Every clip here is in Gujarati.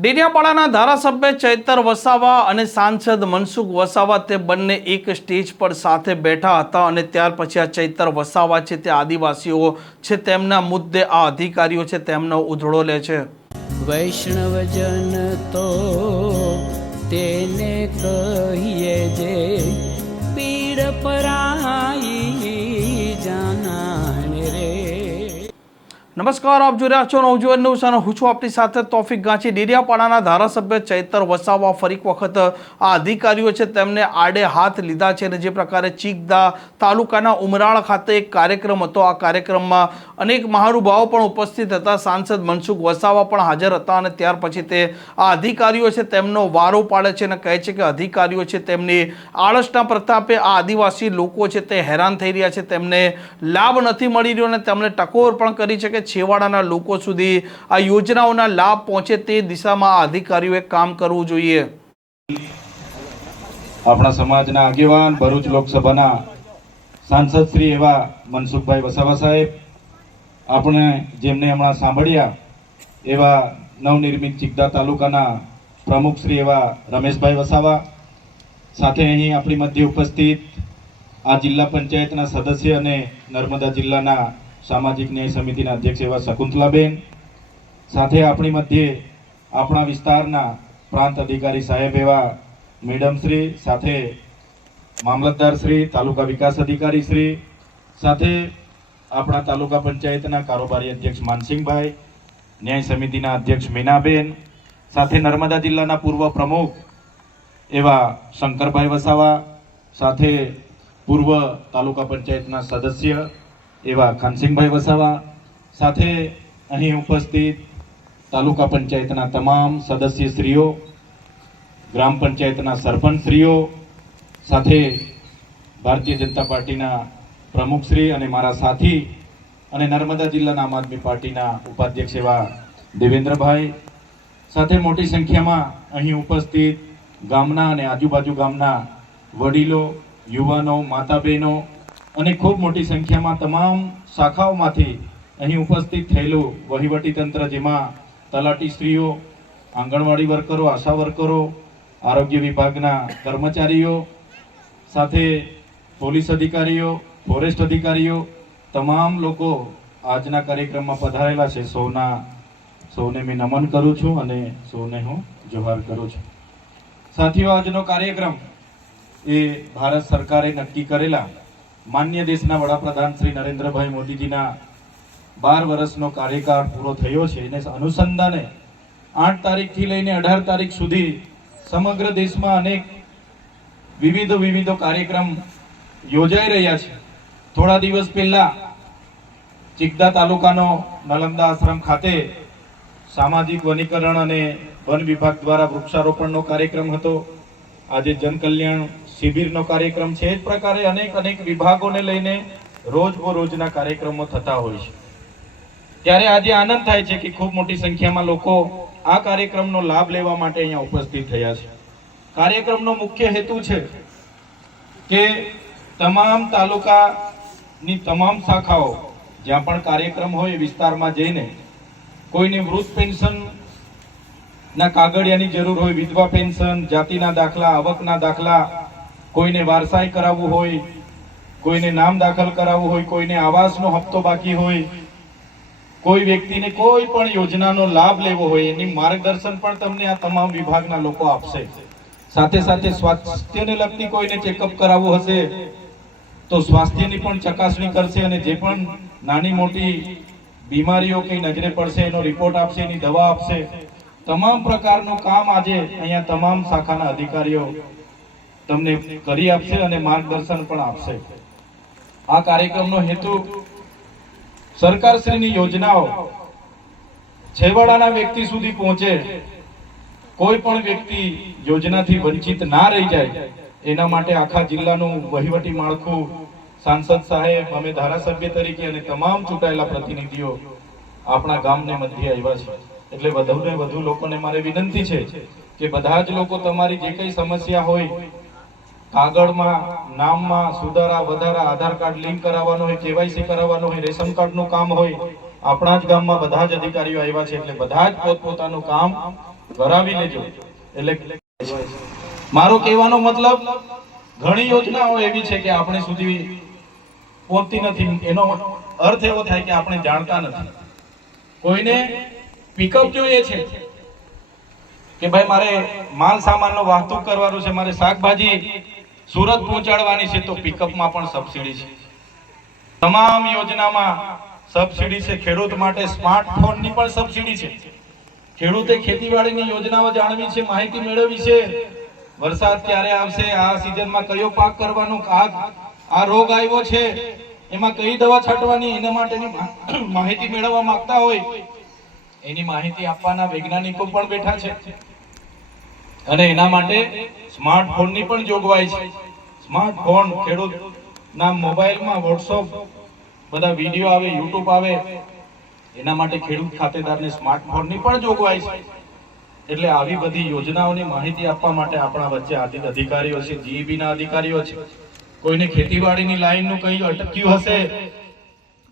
ડેડિયાપાડાના ધારાસભ્ય ચૈતર વસાવા અને સાંસદ મનસુખ વસાવા તે બંને એક સ્ટેજ પર સાથે બેઠા હતા અને ત્યાર પછી આ ચૈતર વસાવા છે તે આદિવાસીઓ છે તેમના મુદ્દે આ અધિકારીઓ છે તેમનો ઉધડો લે છે। વૈષ્ણવજન તો તેને કહીએ જે પીડ પરાઈ જાનાને રે। નમસ્કાર, આપ જોઈ રહ્યા છો નવજીવન ન્યૂઝ અને હું છું આપની સાથે તોફિક ગાંચી। ડેડિયાપાડાના ધારાસભ્ય ચૈતર વસાવા ફરી વખત આ અધિકારીઓ છે તેમને આડે હાથ લીધા છે અને જે પ્રકારે ચીકદા તાલુકાના ઉમરાળ ખાતે એક કાર્યક્રમ હતો, આ કાર્યક્રમમાં અનેક મહાનુભાવો પણ ઉપસ્થિત હતા, સાંસદ મનસુખ વસાવા પણ હાજર હતા અને ત્યાર પછી તે આ અધિકારીઓ છે તેમનો વારો પાડે છે અને કહે છે કે અધિકારીઓ છે તેમની આળસના પ્રતાપે આ આદિવાસી લોકો છે તે હેરાન થઈ રહ્યા છે, તેમને લાભ નથી મળી રહ્યો અને તેમણે ટકોર પણ કરી છે કે છેવાડાના લોકો સુધી આ યોજનાઓના લાભ પહોંચે તે દિશામાં આ અધિકારીઓએ કામ કરવું જોઈએ। આપણા સમાજના આગેવાન ભરૂચ લોકસભાના સાંસદ શ્રી એવા મનસુખભાઈ વસાવા સાહેબ, આપણે જેમને હમણાં સાંભળ્યા એવા નવનિર્મિત ચીકદા તાલુકાના પ્રમુખ શ્રી એવા રમેશભાઈ વસાવા, સાથે અહીં આપણી મધ્ય ઉપસ્થિત આ જિલ્લા પંચાયતના સદસ્ય અને નર્મદા જિલ્લાના સામાજિક ન્યાય સમિતિના અધ્યક્ષ એવા શકુંતલાબેન, સાથે આપણી મધ્યે આપણા વિસ્તારના પ્રાંત અધિકારી સાહેબ એવા મેડમ શ્રી, સાથે મામલતદાર શ્રી, તાલુકા વિકાસ અધિકારી શ્રી, સાથે આપણા તાલુકા પંચાયતના કારોબારી અધ્યક્ષ માનસિંહભાઈ, ન્યાય સમિતિના અધ્યક્ષ મીનાબેન, સાથે નર્મદા જિલ્લાના પૂર્વ પ્રમુખ એવા શંકરભાઈ વસાવા, સાથે પૂર્વ તાલુકા પંચાયતના સદસ્ય એવા ખાનસિંહભાઈ વસાવા, સાથે અહીં ઉપસ્થિત તાલુકા પંચાયતના તમામ સદસ્યશ્રીઓ, ગ્રામ પંચાયતના સરપંચશ્રીઓ, સાથે ભારતીય જનતા પાર્ટીના પ્રમુખશ્રી અને મારા સાથી અને નર્મદા જિલ્લાના આમ આદમી પાર્ટીના ઉપાધ્યક્ષ એવા દેવેન્દ્રભાઈ, સાથે મોટી સંખ્યામાં અહીં ઉપસ્થિત ગામના અને આજુબાજુ ગામના વડીલો, યુવાનો, માતા બહેનો અને ખૂબ મોટી સંખ્યામાં તમામ શાખાઓમાંથી અહીં ઉપસ્થિત થયેલું વહીવટી તંત્ર, જેમાં તલાટીશ્રીઓ, આંગણવાડી વર્કરો, આશા વર્કરો, આરોગ્ય વિભાગના કર્મચારીઓ, સાથે પોલીસ અધિકારીઓ, ફોરેસ્ટ અધિકારીઓ, તમામ લોકો આજના કાર્યક્રમમાં પધારેલા છે। સૌને મેં નમન કરું છું અને સૌને હું જોહાર કરું છું। સાથીઓ, આજનો કાર્યક્રમ એ ભારત સરકારે નક્કી કરેલા માન્ય દેશના વડાપ્રધાન શ્રી નરેન્દ્રભાઈ મોદીજીના 12 વર્ષનો કાર્યકાળ પૂરો થયો છે એને અનુસંધાને 8 તારીખથી લઈને 18 તારીખ સુધી સમગ્ર દેશમાં અનેક વિવિધ કાર્યક્રમ યોજાઈ રહ્યા છે। થોડા દિવસ પહેલા ચીકદા તાલુકાનો નાલંદા આશ્રમ ખાતે સામાજિક વનીકરણ અને વન વિભાગ દ્વારા વૃક્ષારોપણનો કાર્યક્રમ હતો। આજે જનકલ્યાણ શિબિરનો કાર્યક્રમ છે। એ જ પ્રકારે અનેક વિભાગોને લઈને રોજના કાર્યક્રમો થતા હોય છે। ત્યારે આજે આનંદ થાય છે કે ખૂબ મોટી સંખ્યામાં લોકો આ કાર્યક્રમનો લાભ લેવા માટે અહીંયા ઉપસ્થિત થયા છે। કાર્યક્રમનો મુખ્ય હેતુ છે કે તમામ તાલુકાની તમામ શાખાઓ જ્યાં પણ કાર્યક્રમ હોય વિસ્તારમાં જઈને કોઈને વૃદ્ધ પેન્શન ના કાગળિયાની જરૂર હોય, વિધવા પેન્શન, જાતિના દાખલા, આવકના દાખલા, કોઈને વારસાઈ કરાવવું હોય, કોઈને નામ દાખલ કરાવવું હોય, કોઈને આવાસનો હપ્તો બાકી હોય, કોઈ વ્યક્તિને કોઈ પણ યોજનાનો લાભ લેવો હોય, એની માર્ગદર્શન પણ તમને આ તમામ વિભાગના લોકો આપશે। સાથે સાથે સ્વાસ્થ્યને લગતી કોઈને ચેકઅપ કરાવવું હશે તો સ્વાસ્થ્યની પણ ચકાસણી કરશે અને જે પણ નાની મોટી બીમારીઓ કઈ નજરે પડશે એનો રિપોર્ટ આપશે, એની દવા આપશે। તમામ પ્રકારનું કામ આજે અહીંયા તમામ શાખાના અધિકારીઓ તમને કરી આપશે અને માર્ગદર્શન પણ આપશે। આ કાર્યક્રમનો હેતુ સરકારશ્રીની યોજનાઓ છેવાડાના વ્યક્તિ સુધી પહોંચે, કોઈ પણ વ્યક્તિ યોજનાથી વંચિત ના રહી જાય એના માટે આખા જિલ્લાનું વહીવટી માળખું સાંસદ સાહેબ, અમે ધારાસભ્ય તરીકે અને તમામ ચૂંટાયેલા પ્રતિનિધિઓ આપણા ગામને મધ્ય આવ્યા છે। એટલે વધુને વધુ લોકોને મારે વિનંતી છે કે બધા જ લોકો તમારી જે કઈ સમસ્યા હોય, કાગળમાં, નામમાં સુધારા વધારા, આધાર કાર્ડ લિંક કરાવવાનો હોય, કેવાયસી કરાવવાનો હોય, રેશન કાર્ડનું કામ હોય, આપણા જ ગામમાં બધા જ અધિકારીઓ આવ્યા છે એટલે બધા જ પોતપોતાનું કામ કરાવી લેજો. એટલે મારો કહેવાનો મતલબ ઘણી યોજનાઓ એવી છે કે આપણે સુધી પહોંચતી નથી. એનો અર્થ એવો થાય કે આપણે જાણતા નથી. કોઈને પિકઅપ જોઈએ છે કે ભાઈ મારે માલ સામાનનો વાહતુક કરવાનું છે, મારે શાકભાજી સુરત પહોંચાડવાની છે, તો પિકઅપમાં પણ સબસિડી છે. તમામ યોજનામાં સબસિડી છે. ખેડૂત માટે સ્માર્ટફોનની પણ સબસિડી છે. ખેડૂતે ખેતીવાડીની યોજનાઓ જાણવી છે, માહિતી મેળવવી છે. વરસાદ ક્યારે આવશે, આ સિઝનમાં કયો પાક કરવાનો, આ રોગ આવ્યો છે એમાં કઈ દવા છાંટવાની, એના માટેની માહિતી મેળવવા માંગતા હોય એની માહિતી આપવાના વૈજ્ઞાનિકો પણ બેઠા છે. અને એના માટે સ્માર્ટફોનની પણ જોગવાઈ છે. સ્માર્ટફોન ખેડૂતના મોબાઈલમાં વોટ્સઅપ બધા વિડીયો આવે, યુટ્યુબ આવે, એના માટે ખેડૂત ખાતેદારને સ્માર્ટફોનની પણ જોગવાઈ છે. એટલે આવી બધી યોજનાઓની માહિતી આપવા માટે આપણા વચ્ચે અધિકારીઓ છે, જીઈબી ના અધિકારીઓ છે. કોઈને ખેતીવાડીની લાઈનનું કંઈ અટક્યું હશે,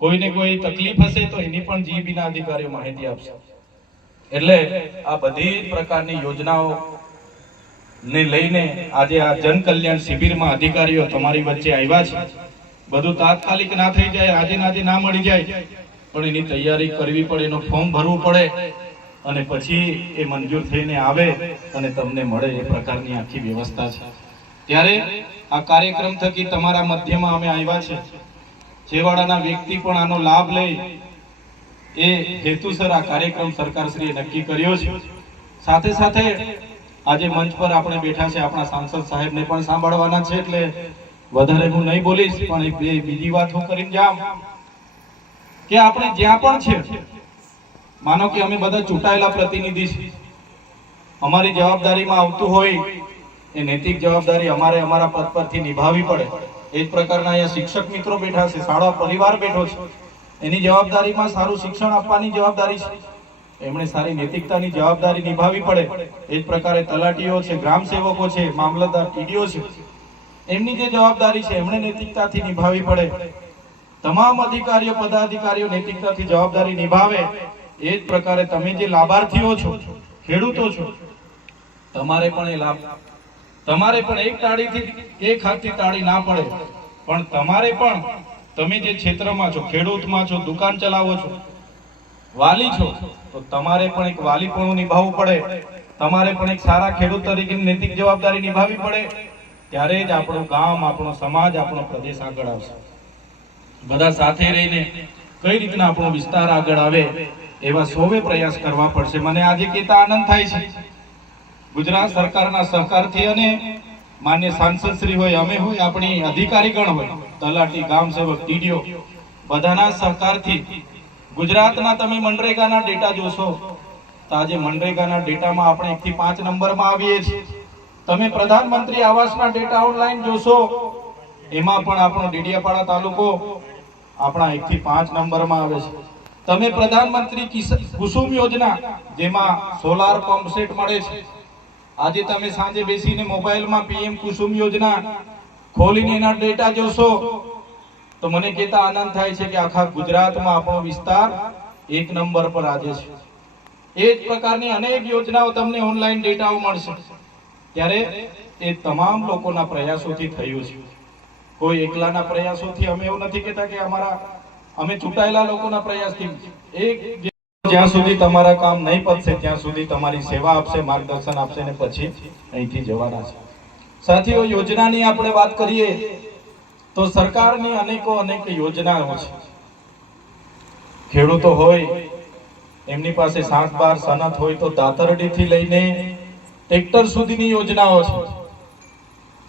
કોઈને કોઈ તકલીફ હશે, તો એની પણ જીઈબી ના અધિકારીઓ માહિતી આપશે. એટલે આ બધી પ્રકારની યોજનાઓ ને લઈને આજે આ જન કલ્યાણ શિબિરમાં અધિકારીઓ તમારી વચ્ચે આવ્યા છે. બધું તાત્કાલિક ના થઈ જાય, આજે ને આજે ના મળી જાય, પણ એની તૈયારી કરવી પડે, એનું ફોર્મ ભરવું પડે અને પછી એ મંજૂર થઈને આવે અને તમને મળે. એ પ્રકારની આખી વ્યવસ્થા છે. ત્યારે આ કાર્યક્રમ થકી તમારા મધ્યમાં અમે આવ્યા છે. છેવાડાના વ્યક્તિ પણ આનો લાભ લે એ હેતુસર આ કાર્યક્રમ સરકારશ્રીએ નક્કી કર્યો છે. સાથે સાથે આજે મંચ પર આપણે બેઠા છે, આપણા સાંસદ સાહેબને પણ સાંભળવાના છે, એટલે વધારે હું નહીં બોલીશ, પણ એક બીજી વાત હું કરીને જામ કે આપણે જ્યાં પણ છે, માનો કે અમે બધા ચૂંટાયેલા પ્રતિનિધિ છીએ, અમારી જવાબદારીમાં આવતું હોય એ નૈતિક જવાબદારી અમારે અમારા પદ પરથી નિભાવવી પડે. એ જ પ્રકારના અહીંયા શિક્ષક મિત્રો બેઠા છે, શાળા પરિવાર બેઠો છે, એની જવાબદારીમાં સારું શિક્ષણ આપવાની જવાબદારી છે, એમણે સારી નૈતિકતાની જવાબદારી નિભાવવી પડે. એ જ પ્રકારે તલાટીઓ છે, ગ્રામ સેવકો છે, મામલતદાર, ટીડીઓ છે, એમની જે જવાબદારી છે એમણે નૈતિકતાથી નિભાવવી પડે. તમામ અધિકારીઓ, પદાધિકારીઓ નૈતિકતાથી જવાબદારી નિભાવે. એ જ પ્રકારે તમે જે લાભાર્થીઓ છો, ખેડૂતો છો, તમારે પણ એ લાભ, તમારે પણ એક તાળીથી એક હાથથી તાળી ના પડે, પણ તમારે પણ તમે જે ક્ષેત્રમાં છો, ખેડૂતમાં છો, દુકાન ચલાવો છો, વાલી છો, તો તમારે પણ એક વાલીપણું નિભાવવું પડે. તમારે પણ એક સારા ખેડૂત તરીકે નૈતિક જવાબદારી નિભાવવી પડે. ત્યારે જ આપણું ગામ, આપણો સમાજ, આપણો પ્રદેશ આગળ આવશે. બધા સાથે રહીને કઈ રીતના આપણો વિસ્તાર આગળ આવે એવા સૌએ પ્રયાસ કરવા પડશે. મને આજે કહેતા આનંદ થાય છે, ગુજરાત સરકારના સહકારથી અને માન્ય સાંસદ શ્રી હોય, અમે હોય, આપણી અધિકારીગણ હોય, તલાટી, ગામ સેવક, ટીડીઓ, બધાના સહકારથી ગુજરાતના તમે મનરેગાના ડેટા જોશો તો આજે મનરેગાના ડેટામાં આપણે 1 થી 5 નંબરમાં આવીએ છીએ. તમે પ્રધાનમંત્રી આવાસના ડેટા ઓનલાઈન જોશો, એમાં પણ આપણો ડેડિયાપાડા તાલુકો આપણા 1 થી 5 નંબરમાં આવે છે. તમે પ્રધાનમંત્રી કુસુમ યોજના, જેમાં સોલાર પંપ સેટ મળે છે, આજે તમે સાંજે બેસીને મોબાઈલમાં પીએમ કુસુમ યોજના ખોલીને એના ડેટા જોશો તો મને કહેતા આનંદ થાય છે કે આખા ગુજરાતમાં આપણો વિસ્તાર 1 નંબર પર આજે છે. એ જ પ્રકારની અનેક યોજનાઓ તમને ઓનલાઈન ડેટાઓ મળશે. ત્યારે એ તમામ લોકોના પ્રયાસોથી થયું છે. કોઈ એકલાના પ્રયાસોથી અમે એવું નથી કહેતા કે અમે ચૂંટાયેલા લોકોના પ્રયાસથી. જ્યાં સુધી તમારા કામ નહીં પતશે ત્યાં સુધી તમારી સેવા આપશે, માર્ગદર્શન આપશે ને પછી અહીંથી જવાના છે. સાથીઓ, યોજનાની આપણે વાત કરીએ તો સરકારની અનેક યોજનાઓ છે. ખેડૂતો હોય એમની પાસે 7-12 સનત હોય તો દાતરડીથી લઈને ટ્રેક્ટર સુધીની યોજનાઓ છે.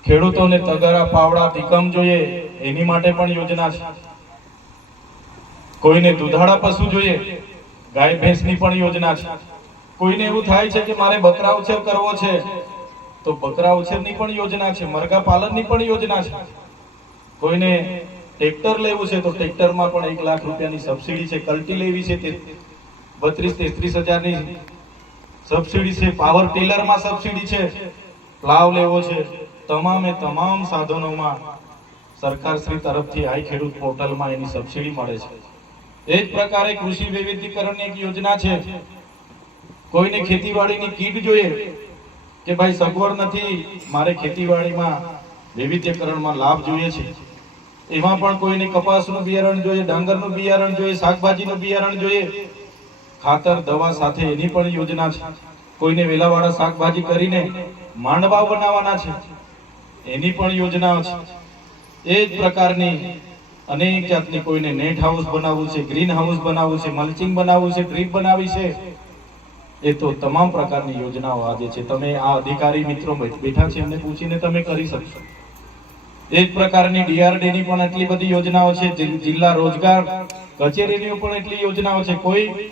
ખેડૂતોને તગારા, પાવડા, પિકમ જોઈએ એની માટે પણ યોજના છે. કોઈને દુધાળા પશુ જોઈએ, ગાય ભેંસની પણ યોજના છે. કોઈને એવું થાય છે કે મારે બકરા ઉછેર કરવો છે તો બકરા ઉછેરની પણ યોજના છે, મરઘા પાલનની પણ યોજના છે. કોઈને ટ્રેક્ટર લેવું છે તો ટ્રેક્ટરમાં પણ 1 લાખ રૂપિયાની સબસિડી છે. કલ્ટી લેવી છે તે 32-33 હજારની સબસિડી છે. પાવર ટીલરમાં સબસિડી છે. પ્લાવ લેવો છે, તમામે તમામ સાધનોમાં સરકારશ્રી તરફથી આઈ ખેડૂત પોર્ટલમાં એની સબસિડી મળે છે. એ જ પ્રકારે કૃષિ વૈવિધ્યકરણની એક યોજના છે. કોઈને ખેતીવાડીની કીટ જોઈએ કે ભાઈ સગવડ નથી, મારે ખેતીવાડીમાં વૈવિધ્યકરણમાં લાભ જોઈએ છે, એમાં પણ કોઈને કપાસનું બિયારણ જોઈએ, ડાંગરનું બિયારણ જોઈએ, શાકભાજીનું બિયારણ જોઈએ, ખાતર દવા સાથે એની પણ યોજના છે. કોઈને વેલાવાળા શાકભાજી કરીને માંડવા બનાવવાના છે, એની પણ યોજનાઓ છે. એ જ પ્રકારની અનેક જાતની, કોઈને નેટ હાઉસ બનાવવું છે, ગ્રીન હાઉસ બનાવવું છે, મલ્ચિંગ બનાવવું છે, ડ્રીપ બનાવી છે, એ તો તમામ પ્રકારની યોજનાઓ આજે છે. તમે આ અધિકારી મિત્રો બેઠા છે એમને પૂછીને તમે કરી શકશો. એ જ પ્રકારની DRD ની પણ એટલી બધી યોજનાઓ છે, જિલ્લા રોજગાર કચેરીની પણ એટલી યોજનાઓ છે. કોઈ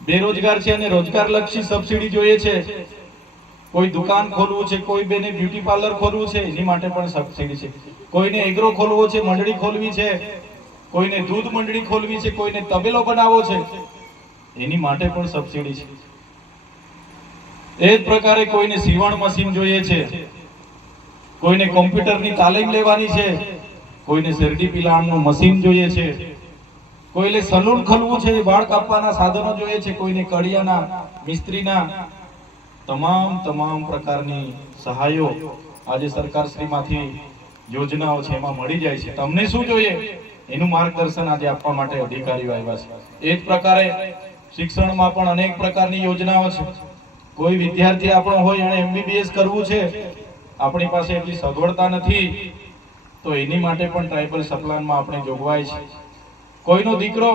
બેરોજગાર છે અને રોજગારલક્ષી સબસિડી જોઈએ છે, કોઈ દુકાન ખોલવું છે, કોઈ બેને બ્યુટી પાર્લર ખોલવું છે, એની માટે પણ સબસિડી છે. કોઈને એગ્રો ખોલવો છે, મંડળી ખોલવી છે, કોઈને દૂધ મંડળી ખોલવી છે, કોઈને તબેલો બનાવવો છે, એની માટે પણ સબસિડી છે. એ જ પ્રકારે કોઈને સીવણ મશીન જોઈએ છે, કોઈને કોમ્પ્યુટરની તાલીમ લેવાની છે, કોઈને શેરડી પિલાણનું મશીન જોઈએ છે, કોઈને સલૂન ખોલવું છે, વાળ કાપવાના સાધનો જોઈએ છે, કોઈને કડિયાના મિસ્ત્રીના તમામ પ્રકારની સહાયો આજે સરકારશ્રીમાંથી યોજનાઓ છે એમાં મળી જાય છે. તમને શું જોઈએ એનું માર્ગદર્શન આજે આપવા માટે અધિકારીઓ આવ્યા છે. એ જ પ્રકારે શિક્ષણમાં પણ અનેક પ્રકારની યોજનાઓ છે. કોઈ વિદ્યાર્થી આપણો હોય એને MBBS કરવું છે, આપણી પાસે એટલી સગવડતા નથી, તો એની માટે પણ ટ્રાઇબલ સપ્લાનમાં આપણે જોગવાઈ છે. કોઈનો દીકરો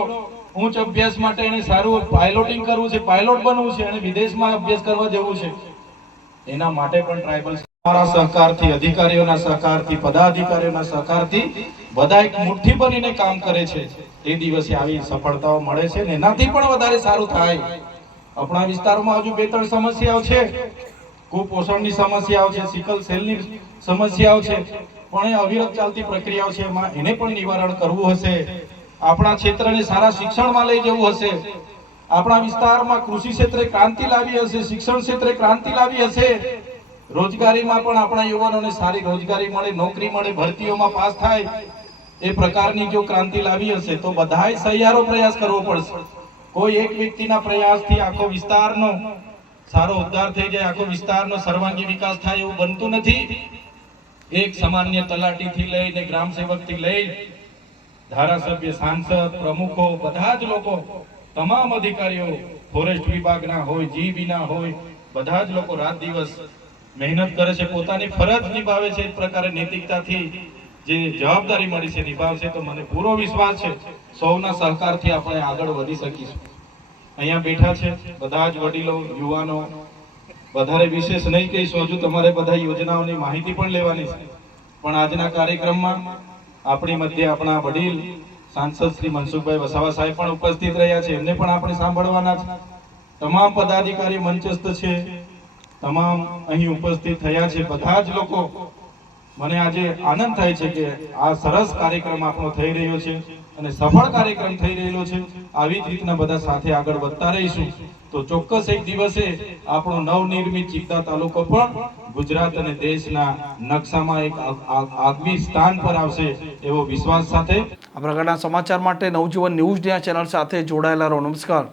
ઉચ્ચ અભ્યાસ માટે એને સારું પાયલોટિંગ કરવું છે, પાયલોટ બનવું છે અને વિદેશમાં અભ્યાસ કરવા જવું છે, એના માટે પણ ટ્રાઇબલ તમારા સહકારથી, અધિકારીઓના સહકારથી, પદાધિકારીઓના સહકારથી બધા એક મુઠ્ઠી બનીને કામ કરે છે. તે દિવસે આવી સફળતાઓ મળે છે ને એનાથી પણ વધારે સારું થાય. આપણા વિસ્તારમાં હજુ 2-3 સમસ્યાઓ છે, કુપોષણની સમસ્યાઓ છે, સિકલ સેલની સમસ્યાઓ છે, પણ એ અવિરત ચાલતી પ્રક્રિયાઓ છે. એમાં એને પણ નિવારણ કરવું હશે, આપણા ક્ષેત્રને સારા શિક્ષણમાં લઈ જવું હશે, આપણા વિસ્તારમાં કૃષિ ક્ષેત્રે ક્રાંતિ લાવી હશે, શિક્ષણ ક્ષેત્રે ક્રાંતિ લાવી હશે, રોજગારીમાં પણ આપણા યુવાનોને સારી રોજગારી મળે, નોકરી મળે, ભરતીઓમાં પાસ થાય, એ પ્રકારની જો ક્રાંતિ લાવી હશે તો બધાય સહિયારો પ્રયાસ કરવો પડશે. કોઈ એક વ્યક્તિના પ્રયાસથી આખો વિસ્તારનો સારો ઉદ્ધાર થઈ જાય, આખો વિસ્તારનો સર્વાંગી વિકાસ થાય એવું બનતું નથી. એક સામાન્ય તલાટીથી લઈને ગ્રામ સેવકથી લઈ ધારાસભ્ય, સાંસદ, પ્રમુખો, બધા જ લોકો, તમામ અધિકારીઓ, ફોરેસ્ટ વિભાગના હોય, જીબીના હોય, બધા જ લોકો રાત દિવસ મહેનત કરે છે, પોતાની ફરજ નિભાવે છે. એક પ્રકારે નૈતિકતાથી જે જવાબદારી મળી છે નિભાવશે તો મને પૂરો વિશ્વાસ છે સૌના સહકારથી આપણે આગળ વધી શકીશું. અહીંયા બેઠા છે બધા જ વડીલો, યુવાનો, વધારે વિશેષ નહીં કહીશું, હજુ તમારે બધા યોજનાઓની માહિતી પણ લેવાની છે. પણ આજના કાર્યક્રમમાં આપણી મધ્ય આપણા વડીલ સાંસદ શ્રી મનસુખભાઈ વસાવા સાહેબ પણ ઉપસ્થિત રહ્યા છે, એમને પણ આપણે સાંભળવાના છે. તમામ પદાધિકારી મંચસ્થ છે, તમામ અહીં ઉપસ્થિત થયા છે બધા જ લોકો. મને આજે આનંદ થાય છે કે આ સરસ કાર્યક્રમ આપણો થઈ રહ્યો છે અને સફળ કાર્યક્રમ થઈ રહેલો છે. આવી જ રીતના બધા સાથે આગળ વધતા રહીશું તો ચોક્કસ એક દિવસે આપણો નવનિર્મિત ચિત્તા તાલુકો પણ ગુજરાત અને દેશના નકશામાં એક આગવી સ્થાન પર આવશે એવો વિશ્વાસ સાથે આ પ્રકારના સમાચાર માટે નવજીવન ન્યૂઝ ચેનલ સાથે જોડાયેલા રહો. નમસ્કાર.